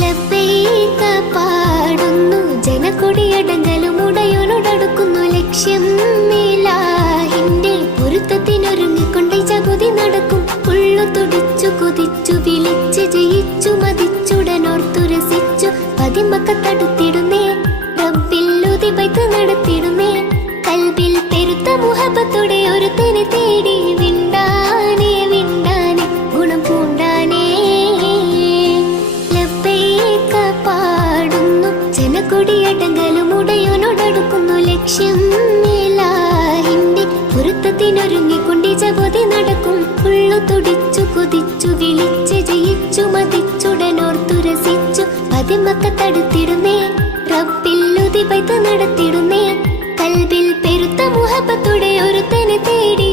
ലബ്ബൈക പാടുന്നു ജനക്കൊടിയടങ്കലും ഉടയോനോടടുക്കുന്നു ലക്ഷ്യം ഇലാഹിന്റെ പൊരുത്തത്തിനൊരുങ്ങിക്കൊണ്ട് ജഗതി നടക്കും. ഉള്ളു തുടിച്ചു കുതിച്ചു വിളിച്ച് ജയിച്ചു മതിച്ചുടനോർത്തു രസിച്ചു പതിമക്കത്തടുത്തിടുന്നേ റബ്ബിൽ ഉദിബൈത്ത് നടത്തിടുന്നേ. കൽബിൽ പെരുത്ത മുഹബത്തോടെ ഒരുത്തനെ തേടി വിണ്ടാനേ വിണ്ടാനേ ഗുണം പൂണ്ടാനേ. ലബ്ബൈക പാടുന്നു ജനക്കൊടിയടങ്കലും ഉടയോനോടടുക്കുന്നു ലക്ഷ്യം ഇലാഹിന്റെ പൊരുത്തത്തിനൊരുങ്ങിക്കൊണ്ട് ജഗതി നടക്കും. ഉള്ളു തുടിച്ചു കുതിച്ചു വിളിച്ച് ജയിച്ചു മതിച്ചുടനോർത്തു രസിച്ചു പതിമക്കത്തടുത്തിടുന്നേ റബ്ബിൽ ഉദിബൈത്ത് നടത്തിടുന്നേ. കൽബിൽ പെരുത്ത മുഹബത്തോടെ ഒരുത്തനെ തേടി